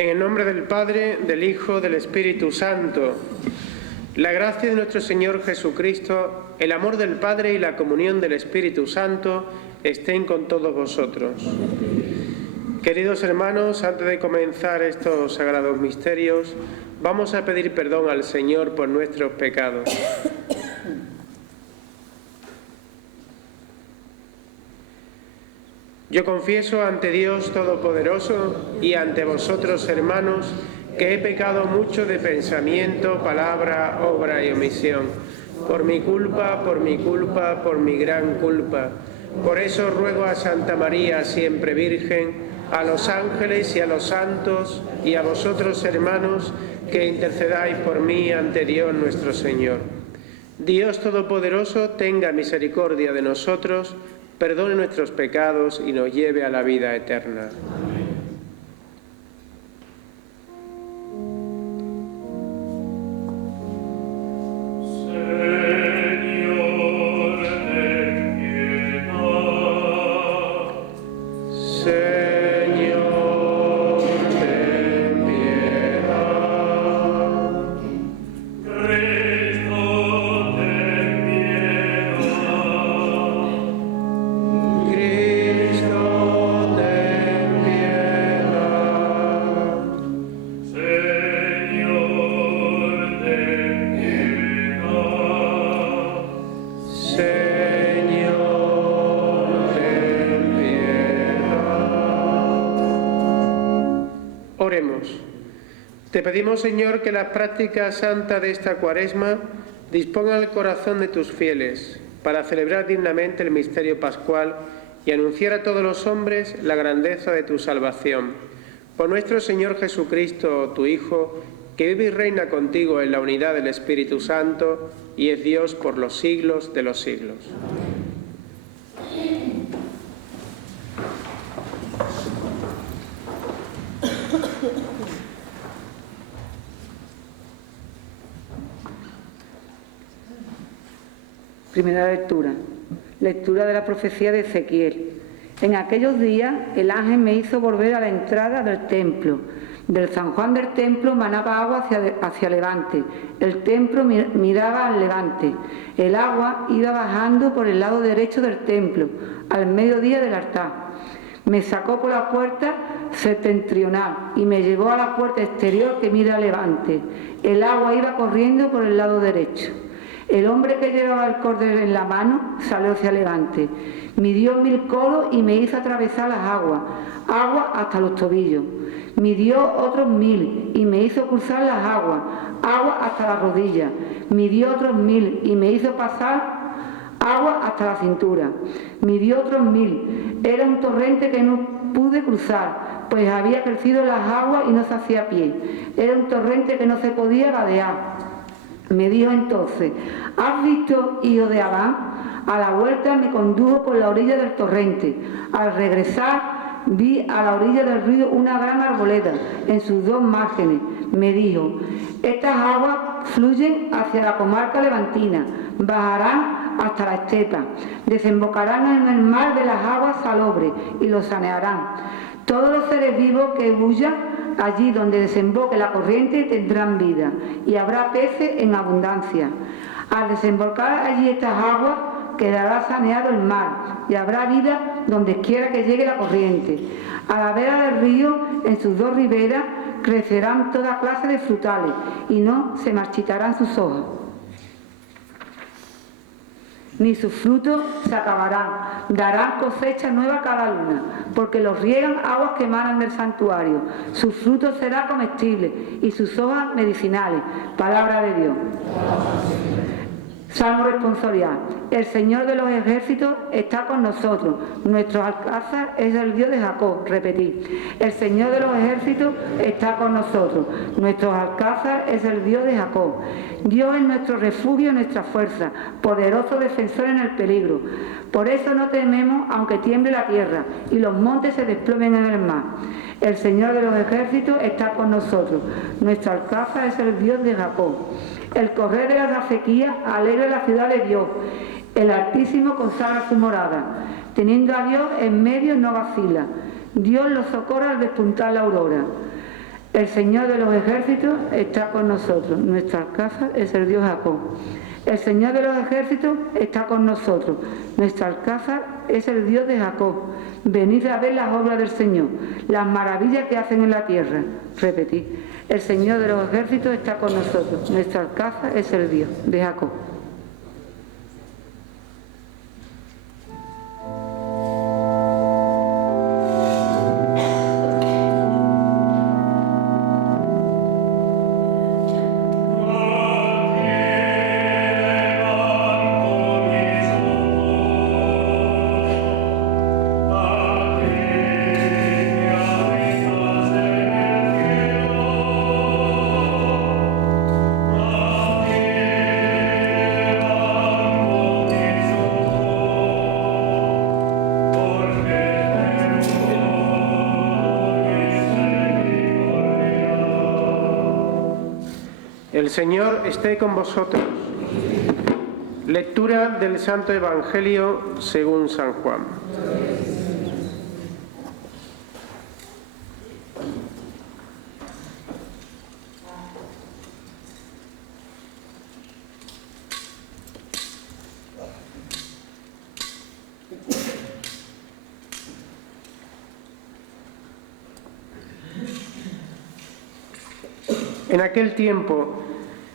En el nombre del Padre, del Hijo, del Espíritu Santo. La gracia de nuestro Señor Jesucristo, el amor del Padre y la comunión del Espíritu Santo estén con todos vosotros. Queridos hermanos, antes de comenzar estos sagrados misterios, vamos a pedir perdón al Señor por nuestros pecados. Yo confieso ante Dios Todopoderoso y ante vosotros, hermanos, que he pecado mucho de pensamiento, palabra, obra y omisión. Por mi culpa, por mi gran culpa. Por eso ruego a Santa María, siempre Virgen, a los ángeles y a los santos, y a vosotros, hermanos, que intercedáis por mí ante Dios nuestro Señor. Dios Todopoderoso tenga misericordia de nosotros, perdone nuestros pecados y nos lleve a la vida eterna. Te pedimos, Señor, que las prácticas santas de esta Cuaresma dispongan el corazón de tus fieles para celebrar dignamente el misterio pascual y anunciar a todos los hombres la grandeza de tu salvación. Por nuestro Señor Jesucristo, tu Hijo, que vive y reina contigo en la unidad del Espíritu Santo y es Dios por los siglos de los siglos. Primera lectura. Lectura de la profecía de Ezequiel. En aquellos días el ángel me hizo volver a la entrada del templo. Del San Juan del templo manaba agua hacia levante. El templo miraba al levante. El agua iba bajando por el lado derecho del templo, al mediodía del altar. Me sacó por la puerta septentrional y me llevó a la puerta exterior que mira al levante. El agua iba corriendo por el lado derecho. El hombre que llevaba el cordel en la mano salió hacia levante. Midió 1000 codos y me hizo atravesar las aguas, agua hasta los tobillos. Midió otros 1000 y me hizo cruzar las aguas, agua hasta las rodillas. Midió otros 1000 y me hizo pasar agua hasta la cintura. Midió otros 1000. Era un torrente que no pude cruzar, pues había crecido las aguas y no se hacía pie. Era un torrente que no se podía vadear. Me dijo entonces: ¿has visto, hijo de Adán? A la vuelta me condujo por la orilla del torrente. Al regresar vi a la orilla del río una gran arboleda en sus dos márgenes. Me dijo: estas aguas fluyen hacia la comarca levantina, bajarán hasta la estepa, desembocarán en el mar de las aguas salobres y lo sanearán. Todos los seres vivos que bullan allí donde desemboque la corriente tendrán vida, y habrá peces en abundancia. Al desembocar allí estas aguas, quedará saneado el mar, y habrá vida donde quiera que llegue la corriente. A la vera del río, en sus dos riberas, crecerán toda clase de frutales, y no se marchitarán sus hojas, ni sus frutos se acabarán. Darán cosecha nueva cada luna, porque los riegan aguas que emanan del santuario. Sus frutos serán comestibles y sus hojas medicinales. Palabra de Dios. Salmo responsorial. El Señor de los ejércitos está con nosotros. Nuestro alcázar es el Dios de Jacob. Repetir. El Señor de los ejércitos está con nosotros. Nuestro alcázar es el Dios de Jacob. Dios es nuestro refugio, nuestra fuerza, poderoso defensor en el peligro. Por eso no tememos aunque tiemble la tierra y los montes se desplomen en el mar. El Señor de los ejércitos está con nosotros. Nuestro alcázar es el Dios de Jacob. El correr de la rafequía alegra la ciudad de Dios. El Altísimo consagra su morada. Teniendo a Dios en medio no vacila. Dios los socorre al despuntar la aurora. El Señor de los ejércitos está con nosotros. Nuestra alcázar es el Dios Jacob. El Señor de los ejércitos está con nosotros. Nuestro alcázar es el Dios de Jacob. Venid a ver las obras del Señor, las maravillas que hacen en la tierra. Repetid. El Señor de los ejércitos está con nosotros. Nuestro alcázar es el Dios de Jacob. El Señor esté con vosotros. Lectura del Santo Evangelio según San Juan. En aquel tiempo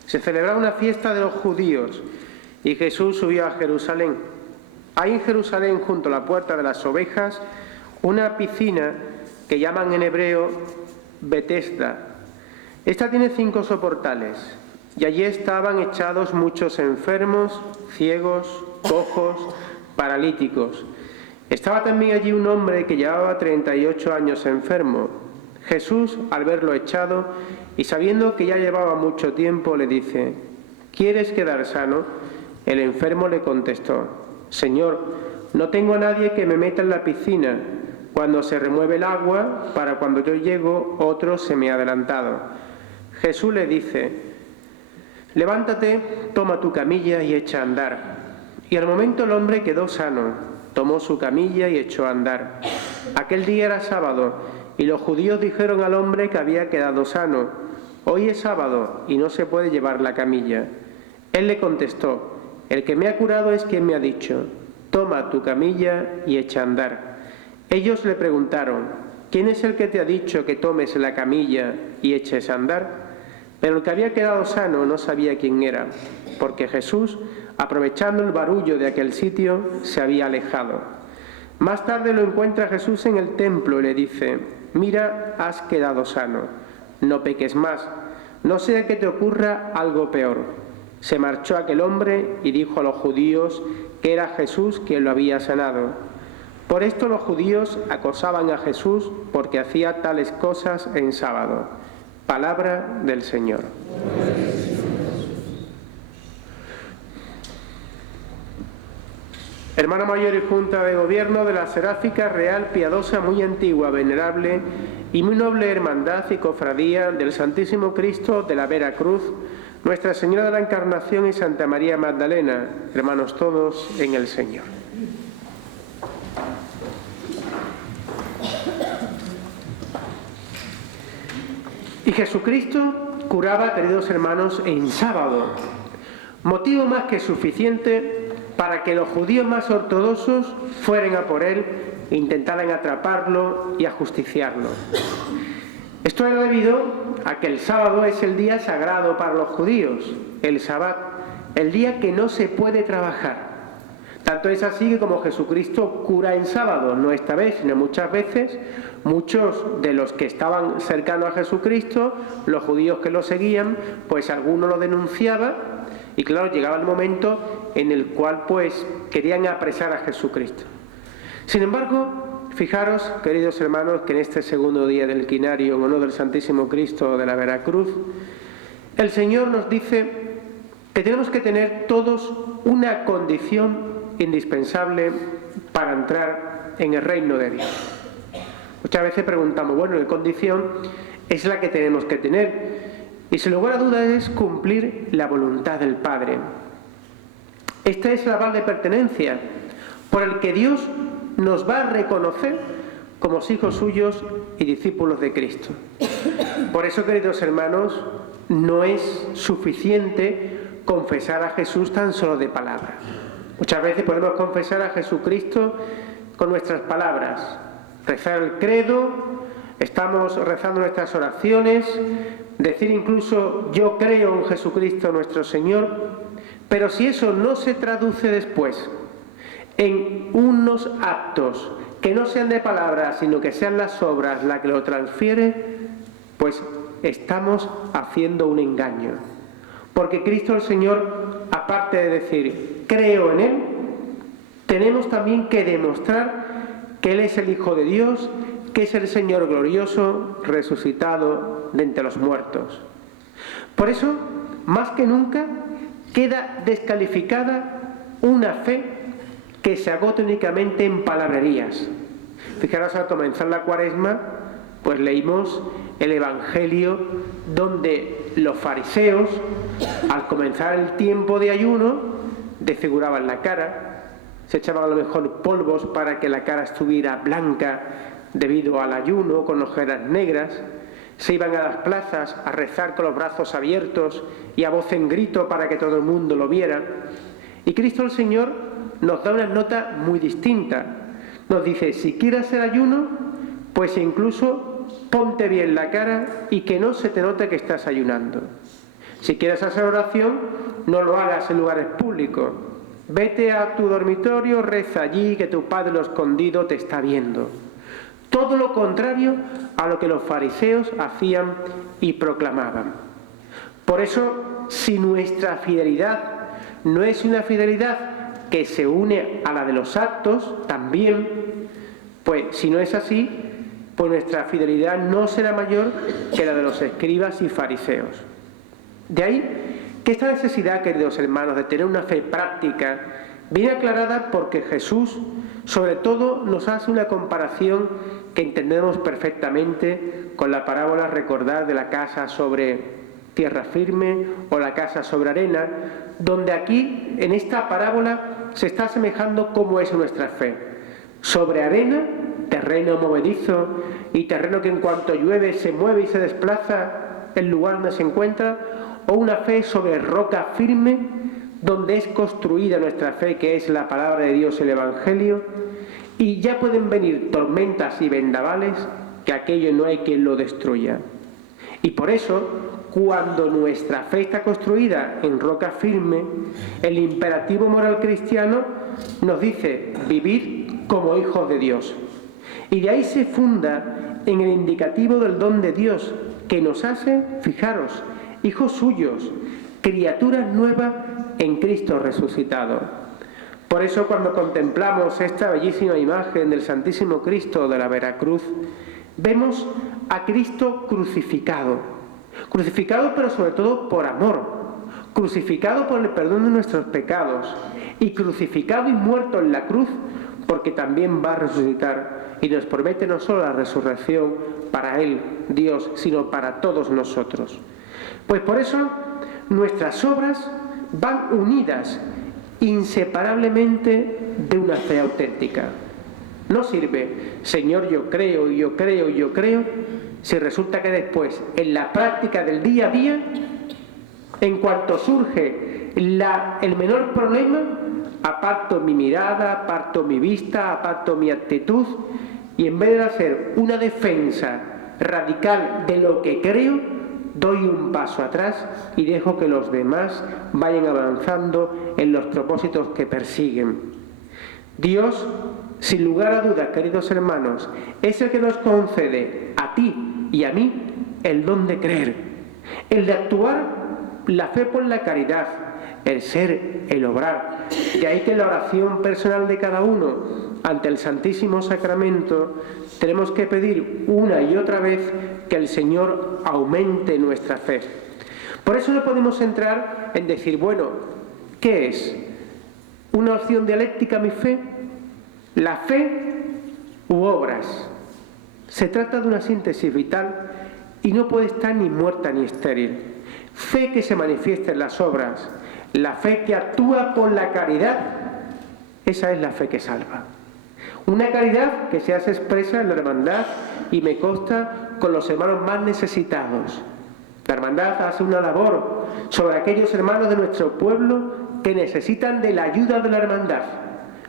se celebraba una fiesta de los judíos y Jesús subió a Jerusalén. Hay en Jerusalén, junto a la puerta de las ovejas, una piscina que llaman en hebreo Betesda. Esta tiene 5 soportales y allí estaban echados muchos enfermos, ciegos, cojos, paralíticos. Estaba también allí un hombre que llevaba 38 años enfermo. Jesús, al verlo echado y sabiendo que ya llevaba mucho tiempo, le dice: ¿quieres quedar sano? El enfermo le contestó: Señor, no tengo a nadie que me meta en la piscina. Cuando se remueve el agua, para cuando yo llego, otro se me ha adelantado. Jesús le dice: levántate, toma tu camilla y echa a andar. Y al momento el hombre quedó sano, tomó su camilla y echó a andar. Aquel día era sábado, y los judíos dijeron al hombre que había quedado sano: hoy es sábado y no se puede llevar la camilla. Él le contestó: el que me ha curado es quien me ha dicho: toma tu camilla y echa a andar. Ellos le preguntaron: ¿quién es el que te ha dicho que tomes la camilla y eches a andar? Pero el que había quedado sano no sabía quién era, porque Jesús, aprovechando el barullo de aquel sitio, se había alejado. Más tarde lo encuentra Jesús en el templo y le dice: mira, has quedado sano, no peques más, no sea que te ocurra algo peor. Se marchó aquel hombre y dijo a los judíos que era Jesús quien lo había sanado. Por esto los judíos acosaban a Jesús porque hacía tales cosas en sábado. Palabra del Señor. Hermana Mayor y Junta de Gobierno de la Seráfica Real Piadosa muy antigua, venerable y muy noble Hermandad y Cofradía del Santísimo Cristo de la Vera Cruz, Nuestra Señora de la Encarnación y Santa María Magdalena, hermanos todos en el Señor. Y Jesucristo curaba, queridos hermanos, en sábado, motivo más que suficiente para que los judíos más ortodoxos fueran a por él e intentaran atraparlo y ajusticiarlo. Esto era debido a que el sábado es el día sagrado para los judíos, el Sabbat, el día que no se puede trabajar. Tanto es así que como Jesucristo cura en sábado, no esta vez, sino muchas veces, muchos de los que estaban cercanos a Jesucristo, los judíos que lo seguían, pues alguno lo denunciaba y claro, llegaba el momento en el cual pues querían apresar a Jesucristo. Sin embargo, fijaros, queridos hermanos, que en este segundo día del quinario en honor del Santísimo Cristo de la Veracruz, el Señor nos dice que tenemos que tener todos una condición indispensable para entrar en el reino de Dios. Muchas veces preguntamos, bueno, ¿qué condición es la que tenemos que tener? Y sin lugar a dudas es cumplir la voluntad del Padre. Esta es la aval de pertenencia por el que Dios nos va a reconocer como hijos suyos y discípulos de Cristo. Por eso, queridos hermanos, no es suficiente confesar a Jesús tan solo de palabra. Muchas veces podemos confesar a Jesucristo con nuestras palabras, rezar el credo, estamos rezando nuestras oraciones, decir incluso yo creo en Jesucristo nuestro Señor, pero si eso no se traduce después en unos actos que no sean de palabras, sino que sean las obras las que lo transfieren, pues estamos haciendo un engaño. Porque Cristo el Señor, aparte de decir creo en Él, tenemos también que demostrar que Él es el Hijo de Dios, que es el Señor glorioso, resucitado de entre los muertos. Por eso, más que nunca, queda descalificada una fe que se agota únicamente en palabrerías. Fijaros, al comenzar la Cuaresma, pues leímos el Evangelio donde los fariseos, al comenzar el tiempo de ayuno, desfiguraban la cara, se echaban a lo mejor polvos para que la cara estuviera blanca debido al ayuno, con ojeras negras, se iban a las plazas a rezar con los brazos abiertos y a voz en grito para que todo el mundo lo viera. Y Cristo el Señor nos da una nota muy distinta. Nos dice, si quieres hacer ayuno, pues incluso ponte bien la cara y que no se te note que estás ayunando. Si quieres hacer oración, no lo hagas en lugares públicos. Vete a tu dormitorio, reza allí, que tu Padre lo escondido te está viendo. Todo lo contrario a lo que los fariseos hacían y proclamaban. Por eso, si nuestra fidelidad no es una fidelidad que se une a la de los actos, también, pues si no es así, pues nuestra fidelidad no será mayor que la de los escribas y fariseos. De ahí que esta necesidad, queridos hermanos, de tener una fe práctica, viene aclarada porque Jesús, sobre todo, nos hace una comparación que entendemos perfectamente con la parábola, recordad, de la casa sobre tierra firme o la casa sobre arena, donde aquí, en esta parábola, se está asemejando cómo es nuestra fe. Sobre arena, terreno movedizo y terreno que en cuanto llueve se mueve y se desplaza el lugar donde se encuentra, o una fe sobre roca firme, donde es construida nuestra fe, que es la palabra de Dios, el Evangelio, y ya pueden venir tormentas y vendavales, que aquello no hay quien lo destruya. Y por eso, cuando nuestra fe está construida en roca firme, el imperativo moral cristiano nos dice vivir como hijos de Dios. Y de ahí se funda en el indicativo del don de Dios, que nos hace, fijaros, hijos suyos, criaturas nuevas en Cristo resucitado. Por eso, cuando contemplamos esta bellísima imagen del Santísimo Cristo de la Veracruz, vemos a Cristo crucificado. Crucificado, pero sobre todo por amor. Crucificado por el perdón de nuestros pecados. Y crucificado y muerto en la cruz, porque también va a resucitar. Y nos promete no solo la resurrección para Él, Dios, sino para todos nosotros. Pues por eso nuestras obras van unidas inseparablemente de una fe auténtica. No sirve, Señor, yo creo, y yo creo, y yo creo, si resulta que después, en la práctica del día a día, en cuanto surge el menor problema, aparto mi mirada, aparto mi vista, aparto mi actitud, y en vez de hacer una defensa radical de lo que creo, doy un paso atrás y dejo que los demás vayan avanzando en los propósitos que persiguen. Dios, sin lugar a dudas, queridos hermanos, es el que nos concede a ti y a mí el don de creer, el de actuar la fe por la caridad, el ser, el obrar. De ahí que en la oración personal de cada uno ante el Santísimo Sacramento tenemos que pedir una y otra vez que el Señor aumente nuestra fe. Por eso no podemos entrar en decir, bueno, ¿qué es? ¿Una opción dialéctica mi fe? La fe u obras. Se trata de una síntesis vital y no puede estar ni muerta ni estéril. Fe que se manifiesta en las obras, la fe que actúa por la caridad, esa es la fe que salva. Una caridad que se hace expresa en la hermandad y me consta con los hermanos más necesitados. La hermandad hace una labor sobre aquellos hermanos de nuestro pueblo que necesitan de la ayuda de la hermandad.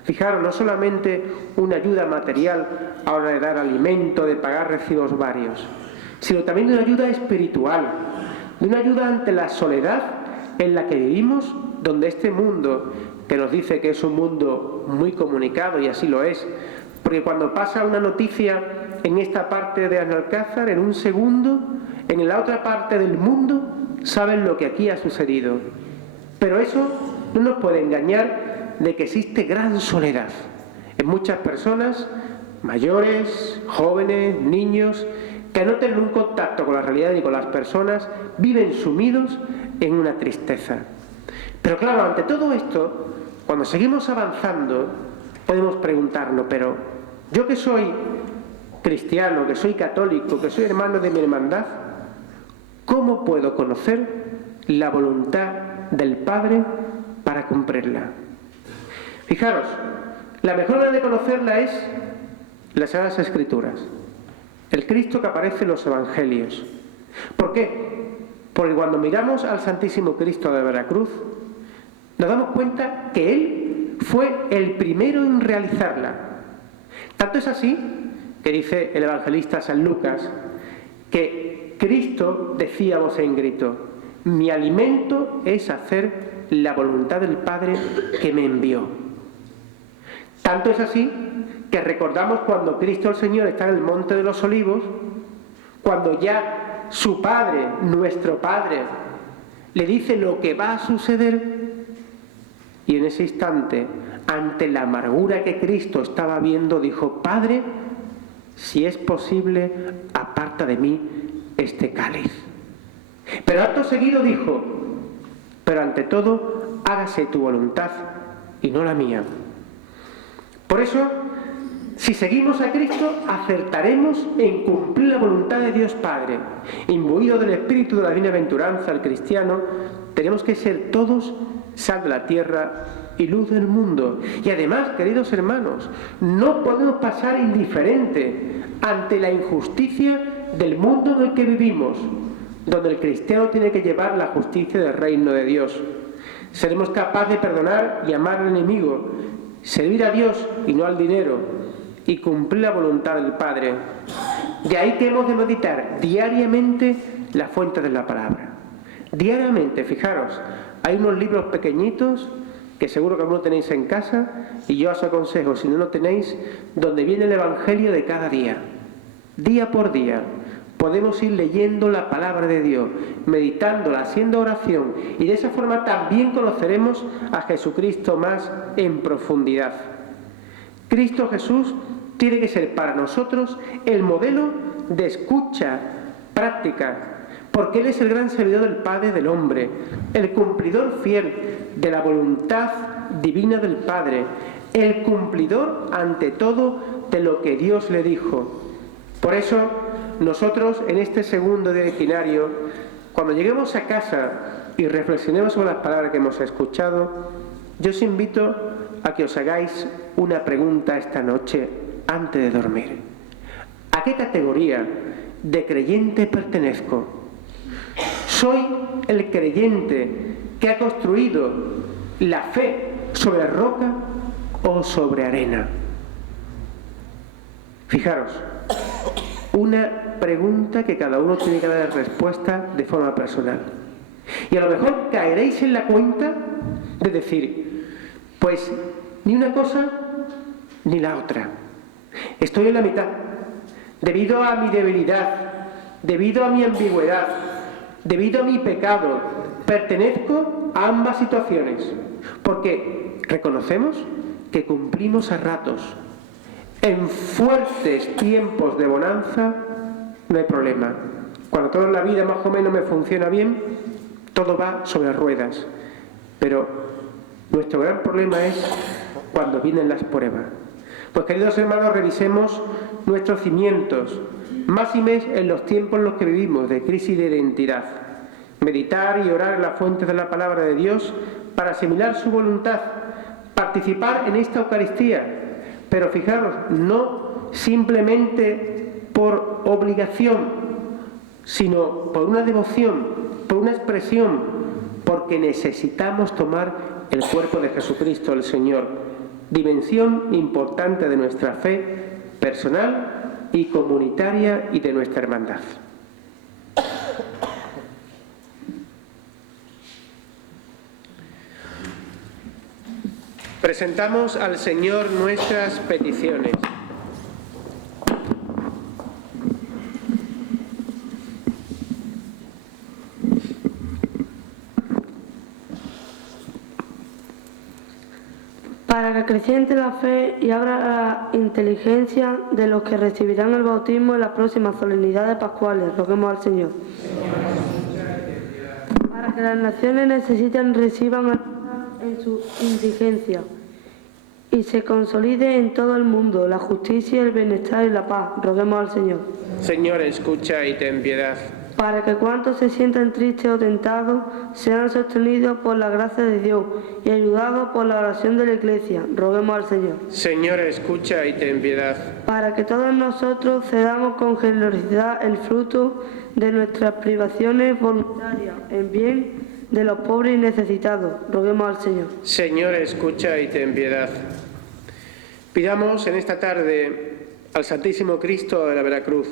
Fijaros, no solamente una ayuda material a la hora de dar alimento, de pagar recibos varios, sino también de una ayuda espiritual, de una ayuda ante la soledad en la que vivimos, donde este mundo, que nos dice que es un mundo muy comunicado, y así lo es, porque cuando pasa una noticia en esta parte de Analcázar, en un segundo, en la otra parte del mundo, saben lo que aquí ha sucedido. Pero eso no nos puede engañar de que existe gran soledad en muchas personas, mayores, jóvenes, niños, que no tienen un contacto con la realidad ni con las personas, viven sumidos en una tristeza. Pero claro, ante todo esto, cuando seguimos avanzando, podemos preguntarnos, pero yo que soy cristiano, que soy católico, que soy hermano de mi hermandad, ¿cómo puedo conocer la voluntad del Padre para cumplirla? Fijaros, la mejor manera de conocerla es las Sagradas Escrituras, el Cristo que aparece en los Evangelios. ¿Por qué? Porque cuando miramos al Santísimo Cristo de Veracruz, nos damos cuenta que Él fue el primero en realizarla. Tanto es así que dice el evangelista San Lucas que Cristo decía a voz en grito: mi alimento es hacer la voluntad del Padre que me envió. Tanto es así que recordamos cuando Cristo el Señor está en el Monte de los Olivos, cuando ya su Padre, nuestro Padre, le dice lo que va a suceder, y en ese instante, ante la amargura que Cristo estaba viendo, dijo: Padre, si es posible, aparta de mí este cáliz. Pero acto seguido dijo: pero ante todo, hágase tu voluntad y no la mía. Por eso, si seguimos a Cristo, acertaremos en cumplir la voluntad de Dios Padre. Imbuido del espíritu de la bienaventuranza, el cristiano, tenemos que ser todos sal de la tierra y luz del mundo. Y además, queridos hermanos, no podemos pasar indiferente ante la injusticia del mundo en el que vivimos, donde el cristiano tiene que llevar la justicia del reino de Dios. Seremos capaces de perdonar y amar al enemigo, servir a Dios y no al dinero, y cumplir la voluntad del Padre. De ahí que hemos de meditar diariamente la fuente de la palabra. Diariamente, fijaros, hay unos libros pequeñitos que seguro que alguno tenéis en casa, y yo os aconsejo, si no lo tenéis, donde viene el Evangelio de cada día. Día por día podemos ir leyendo la palabra de Dios, meditándola, haciendo oración, y de esa forma también conoceremos a Jesucristo más en profundidad. Cristo Jesús tiene que ser para nosotros el modelo de escucha práctica, porque Él es el gran servidor del Padre del hombre, el cumplidor fiel de la voluntad divina del Padre, el cumplidor ante todo de lo que Dios le dijo. Por eso, nosotros en este segundo día de quinario, cuando lleguemos a casa y reflexionemos sobre las palabras que hemos escuchado, yo os invito a que os hagáis una pregunta esta noche antes de dormir. ¿A qué categoría de creyente pertenezco? ¿Soy el creyente que ha construido la fe sobre roca o sobre arena? Fijaros, una pregunta que cada uno tiene que dar respuesta de forma personal. Y a lo mejor caeréis en la cuenta de decir: pues ni una cosa ni la otra. Estoy en la mitad. Debido a mi debilidad, debido a mi ambigüedad, debido a mi pecado, pertenezco a ambas situaciones. Porque reconocemos que cumplimos a ratos. En fuertes tiempos de bonanza no hay problema. Cuando toda la vida más o menos me funciona bien, todo va sobre ruedas. Pero nuestro gran problema es cuando vienen las pruebas. Pues queridos hermanos, revisemos nuestros cimientos, más y más en los tiempos en los que vivimos de crisis de identidad. Meditar y orar en la fuente de la palabra de Dios para asimilar su voluntad, participar en esta Eucaristía, pero fijaros, no simplemente por obligación, sino por una devoción, por una expresión, porque necesitamos tomar el cuerpo de Jesucristo el Señor, dimensión importante de nuestra fe personal y comunitaria y de nuestra hermandad. Presentamos al Señor nuestras peticiones. Para que acreciente la fe y abra la inteligencia de los que recibirán el bautismo en las próximas solemnidades pascuales, roguemos al Señor. Para que las naciones necesiten reciban en su indigencia y se consolide en todo el mundo la justicia, el bienestar y la paz, roguemos al Señor. Señor, escucha y ten piedad. Para que cuantos se sientan tristes o tentados sean sostenidos por la gracia de Dios y ayudados por la oración de la Iglesia, roguemos al Señor. Señor, escucha y ten piedad. Para que todos nosotros cedamos con generosidad el fruto de nuestras privaciones voluntarias en bien de los pobres y necesitados, roguemos al Señor. Señor, escucha y ten piedad. Pidamos en esta tarde al Santísimo Cristo de la Veracruz,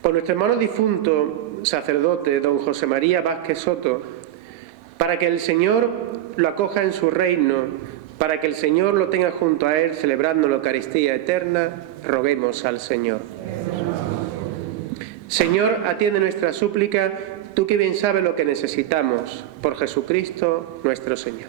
por nuestro hermano difunto, sacerdote, don José María Vázquez Soto, para que el Señor lo acoja en su reino, para que el Señor lo tenga junto a él celebrando la Eucaristía eterna, roguemos al Señor. Señor, atiende nuestra súplica, tú que bien sabes lo que necesitamos, por Jesucristo nuestro Señor.